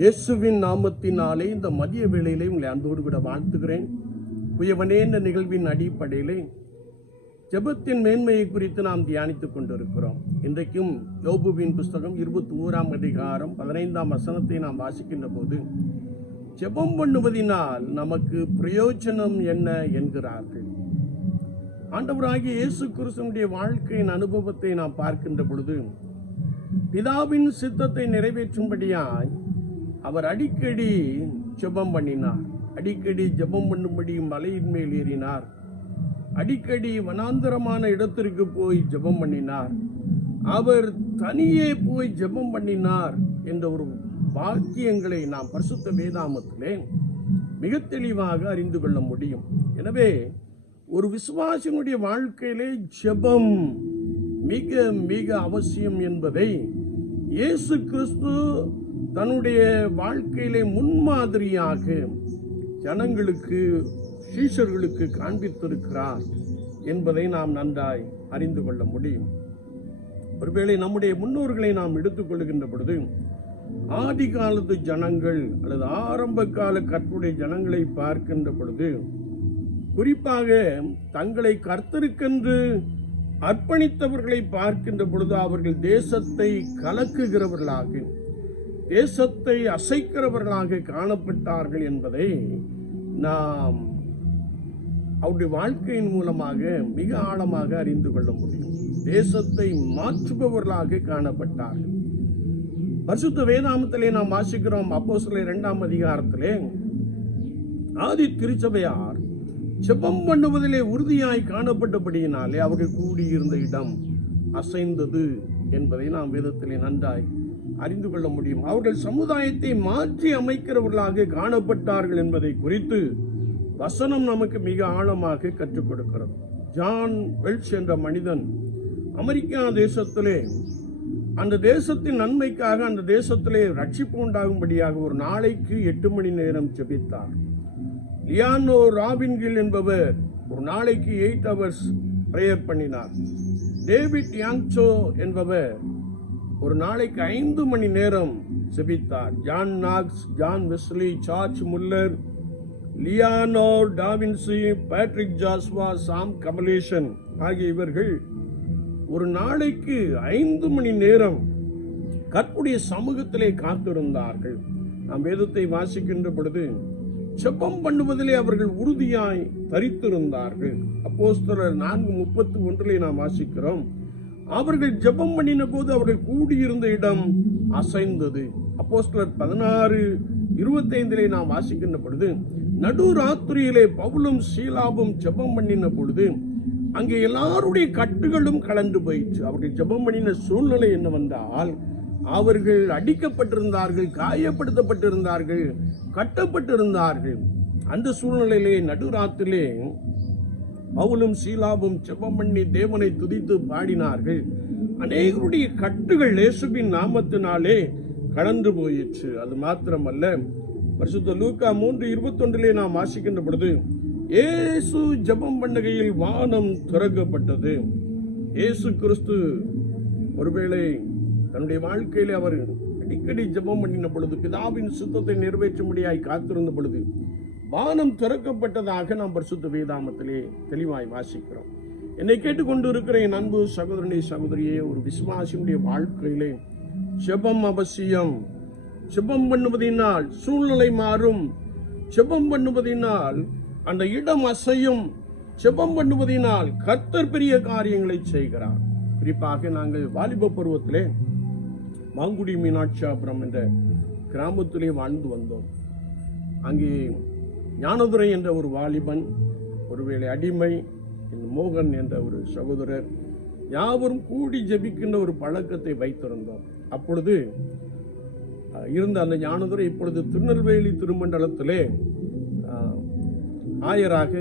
இயேசுவின் நாமத்தினாலே இந்த மதிய வேளையிலே உங்களை அன்போடு கூட வாழ்த்துகிறேன். உயவனே இந்த நிகழ்வின் அடிப்படையிலே ஜெபத்தின் மேன்மையை குறித்து நாம் தியானித்துக் கொண்டிருக்கிறோம். இன்றைக்கும் யோபுவின் புஸ்தகம் இருபத்தி ஓராம் அதிகாரம் பதினைந்தாம் வசனத்தை நாம் வாசிக்கின்ற போது ஜெபம் பண்ணுவதினால் நமக்கு பிரயோஜனம் என்ன? என்கிறார்கள். ஆண்டவராகிய இயேசு கிறிஸ்துவனுடைய வாழ்க்கையின் அனுபவத்தை நாம் பார்க்கின்ற பொழுது பிதாவின் சித்தத்தை நிறைவேற்றும்படியாய் அவர் அடிக்கடி ஜெபம் பண்ணினார். அடிக்கடி ஜெபம் பண்ணும்படி மலையின் மேல் ஏறினார். அடிக்கடி வனாந்தரமான இடத்திற்கு போய் ஜெபம் பண்ணினார். அவர் தனியே போய் ஜெபம் பண்ணினார் என்ற ஒரு வாக்கியங்களை நாம் பரிசுத்த வேதாமத்திலே மிக தெளிவாக அறிந்து கொள்ள முடியும். எனவே ஒரு விசுவாசினுடைய வாழ்க்கையிலே ஜெபம் மிக மிக அவசியம் என்பதை இயேசு கிறிஸ்து தன்னுடைய வாழ்க்கையிலே முன்மாதிரியாக ஜனங்களுக்கு சீஷர்களுக்கு காண்பித்திருக்கிறார் என்பதை நாம் நன்றாய் அறிந்து கொள்ள முடியும். ஒருவேளை நம்முடைய முன்னோர்களை நாம் எடுத்துக்கொள்கின்ற பொழுது ஆதி காலத்து ஜனங்கள் அல்லது ஆரம்ப கால கற்புடைய ஜனங்களை பார்க்கின்ற பொழுது குறிப்பாக தங்களை கர்த்தருக்கென்று அர்ப்பணித்தவர்களை பார்க்கின்ற பொழுது அவர்கள் தேசத்தை கலக்குகிறவர்களாக தேசத்தை அசைக்கிறவர்களாக காணப்பட்டார்கள் என்பதை நாம் அவருடைய வாழ்க்கையின் மூலமாக மிக ஆழமாக அறிந்து கொள்ள முடியும். தேசத்தை மாற்றுபவர்களாக காணப்பட்டார்கள். பரிசுத்த வேதாமத்திலே நாம் வாசிக்கிறோம் அப்போ சில இரண்டாம் அதிகாரத்திலே ஆதி திருச்சபையார் செப்பம் பண்ணுவதிலே உறுதியாய் காணப்பட்டபடியினாலே அவர்கள் கூடியிருந்த இடம் அசைந்தது என்பதை நாம் வேதத்திலே நன்றாய் அறிந்து கொள்ள முடியும். அவர்கள் சமுதாயத்தை மாற்றி அமைக்கிறவர்களாக காணப்பட்டார்கள் என்பதை குறித்து வசனம் நமக்கு மிக ஆழமாக கற்றுக் கொடுக்கிறது. ஜான் வெல்ச் என்ற மனிதன் அமெரிக்கா தேசத்திலே அந்த தேசத்தின் நன்மைக்காக அந்த தேசத்திலே ரட்சிப்பு உண்டாகும்படியாக ஒரு நாளைக்கு எட்டு மணி நேரம் செபித்தார் லியானோ ராபின்கில் என்பவர் ஒரு நாளைக்கு எயிட் ஹவர்ஸ் ப்ரேயர் பண்ணினார். டேவிட் யாங்சோ என்பவர் ஒரு நாளைக்கு ஐந்து மணி நேரம் செபித்தார். John Knox John Wesley George Muller Leonardo da Vinci Patrick Joshua Sam Kamaleshan ஆகிய இவர்கள் ஒரு நாளைக்கு ஐந்து மணி நேரம் கற்புடைய சமூகத்திலே காத்திருந்தார்கள். நாம் வேதத்தை வாசிக்கின்ற பொழுது செப்பம் பண்ணுவதிலே அவர்கள் உறுதியாய் தரித்திருந்தார்கள். அப்போஸ்தலர் நான்கு முப்பத்தி ஒன்றிலே நாம் வாசிக்கிறோம். அவர்கள் ஜெபம் பண்ணின போது அவர்கள் கூடியிருந்த இடம் அசைந்தது. அப்போஸ்தலர் பதினாறு இருபத்தைந்திலே நாம் வாசிக்கின்ற பொழுது நடு ராத்திரியிலே பவுலும் சீலாவும் ஜெபம் பண்ணின பொழுது அங்கே எல்லாருடைய கட்டுகளும் கலந்து போயிடுச்சு அவர்கள் ஜெபம் பண்ணின சூழ்நிலை என்னவென்றால் அவர்கள் அடிக்கப்பட்டிருந்தார்கள் காயப்படுத்தப்பட்டிருந்தார்கள் கட்டப்பட்டிருந்தார்கள். அந்த சூழ்நிலையிலே நடுராத்திரிலே பவுலும் சீலாவும் ஜெபம் பண்ணி தேவனை துதித்து பாடினார்கள். அநேகருடைய கட்டுகள் இயேசுவின் நாமத்தினாலே கலந்து போயிற்று. அது மாத்திரமல்ல பரிசுத்த லூக்கா மூன்று இருபத்தொன்றிலே நாம் வாசிக்கின்ற பொழுது இயேசு ஜெபம் பண்ணுகையில் வானம் திறக்கப்பட்டது. இயேசு கிறிஸ்து ஒருவேளை தன்னுடைய வாழ்க்கையிலே அவர் அடிக்கடி ஜெபம் பண்ணின பொழுது பிதாவின் சுத்தத்தை நிறைவேற்றும்படியாய் காத்திருந்த பொழுது வானம் திறக்கப்பட்டதாக நாம் பரிசுத்த வேதாமத்திலே தெளிவாய் வாசிக்கிறோம். என்னை கேட்டுக்கொண்டு இருக்கிற என் அன்பு சகோதரனே சகோதரியே ஒரு விசுவாசியுடைய வாழ்க்கையிலே செபம் அவசியம். செபம் பண்ணுவதினால் சூழ்நிலை மாறும். செபம் பண்ணுவதினால் அந்த இடம் அசையும். செபம் பண்ணுவதினால் கர்த்தர் பெரிய காரியங்களை செய்கிறார். குறிப்பாக நாங்கள் வாலிப பருவத்திலே மாங்குடி மீனாட்சியாபுரம் என்ற கிராமத்திலே வாழ்ந்து வந்தோம். அங்கே ஞானதுரை என்ற ஒரு வாலிபன் ஒருவேளை அடிமை என் மோகன் என்ற ஒரு சகோதரர் யாவரும் கூடி ஜெபிக்கின்ற ஒரு பழக்கத்தை வைத்திருந்தோம். அப்பொழுது இருந்த அந்த ஞானதுரை இப்பொழுது திருநெல்வேலி திருமண்டலத்திலே ஆயராக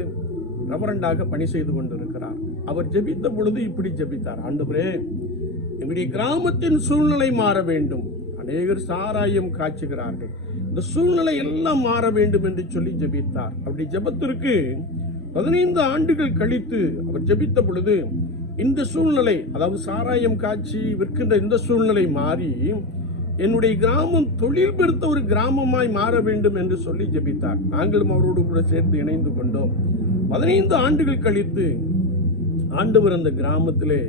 ரெவரண்டாக பணி செய்து கொண்டிருக்கிறார். அவர் ஜெபித்த பொழுது இப்படி ஜெபித்தார். ஆண்டவரே எங்களுடைய கிராமத்தின் சூழ்நிலை மாற வேண்டும். அநேகர் சாராயம் காய்ச்சுகிறார்கள். இந்த சூழ்நிலை எல்லாம் மாற வேண்டும் என்று சொல்லி ஜெபித்தார். அப்படி ஜெபத்திற்கு பதினைந்து ஆண்டுகள் கழித்து அவர் ஜெபித்த பொழுது இந்த சூழ்நிலை அதாவது சாராயம் காய்ச்சி விற்கின்ற இந்த சூழ்நிலை மாறி என்னுடைய கிராமம் தொழில் பெருத்த ஒரு கிராமமாய் மாற வேண்டும் என்று சொல்லி ஜெபித்தார். நாங்களும் அவரோடு கூட சேர்ந்து இணைந்து கொண்டோம். பதினைந்து ஆண்டுகள் கழித்து ஆண்டவர் அந்த கிராமத்திலே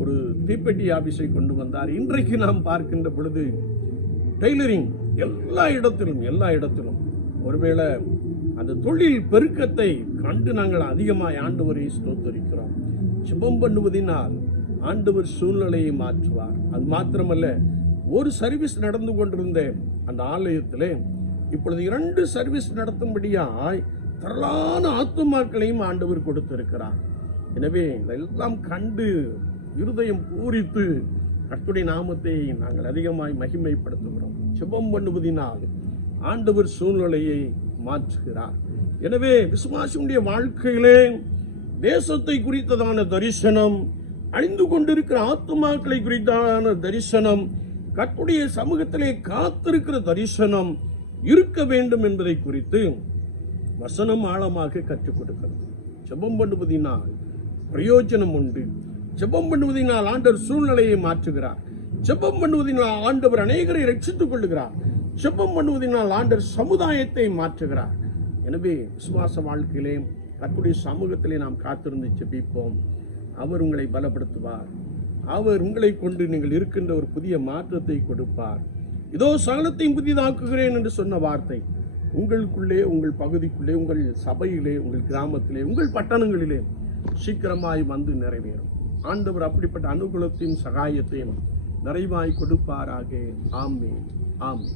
ஒரு தீப்பெட்டி ஆபீஸை கொண்டு வந்தார். இன்றைக்கு நாம் பார்க்கின்ற பொழுது டெய்லரிங் எல்லா இடத்திலும் எல்லா இடத்திலும். ஒருவேளை அந்த தொழில் பெருக்கத்தை கண்டு நாங்கள் அதிகமாய் ஆண்டவரை ஸ்தோத்தரிக்கிறோம். சுபம் பண்ணுவதினால் ஆண்டவர் சூழ்நிலையை மாற்றுவார். அது மாத்திரமல்ல ஒரு சர்வீஸ் நடந்து கொண்டிருந்த அந்த ஆலயத்தில் இப்பொழுது இரண்டு சர்வீஸ் நடத்தும்படியாய் திரளான ஆத்துமாக்களையும் ஆண்டவர் கொடுத்திருக்கிறார். எனவே இதெல்லாம் கண்டு இருதயம் பூரித்து கட்டுடைய நாமத்தை நாங்கள் அதிகமாய் மகிமைப்படுத்துகிறோம். ஜெபம் பண்ணுவதினால் ஆண்டவர் சூழ்நிலையை மாற்றுகிறார். எனவே விசுவாசியுடைய வாழ்க்கையிலே தேசத்தை குறித்ததான தரிசனம் அழிந்து கொண்டிருக்கிற ஆத்துமாக்களை குறித்தான தரிசனம் கட்டுடைய சமூகத்திலே காத்திருக்கிற தரிசனம் இருக்க வேண்டும் என்பதை குறித்து வசனம் ஆழமாக கற்றுக் கொடுக்கிறது. ஜெபம் பண்ணுவதினால் பிரயோஜனம் உண்டு. ஜெபம் பண்ணுவதினால் ஆண்டவர் சூழ்நிலையை மாற்றுகிறார். ஜெபம் பண்ணுவதினால் ஆண்டவர் அநேகரை ரட்சித்துக் கொள்ளுகிறார். ஜெபம் பண்ணுவதினால் ஆண்டவர் சமுதாயத்தை மாற்றுகிறார். எனவே விசுவாச வாழ்க்கையிலே கர்த்தருடைய சமூகத்திலே நாம் காத்திருந்து ஜெபிப்போம். அவர் உங்களை பலப்படுத்துவார். அவர் உங்களை கொண்டு நீங்கள் இருக்கின்ற ஒரு புதிய மாற்றத்தை கொடுப்பார். இதோ சகலத்தையும் புதிதாக்குகிறேன் என்று சொன்ன வார்த்தை. உங்களுக்குள்ளே உங்கள் பகுதிக்குள்ளே உங்கள் சபையிலே உங்கள் கிராமத்திலே உங்கள் பட்டணங்களிலே சீக்கிரமாய் வந்து நிறைவேறும். ஆண்டவர் அப்படிப்பட்ட அனுகூலத்தையும் சகாயத்தையும் நிறைவாய் கொடுப்பாராக. ஆமே ஆமே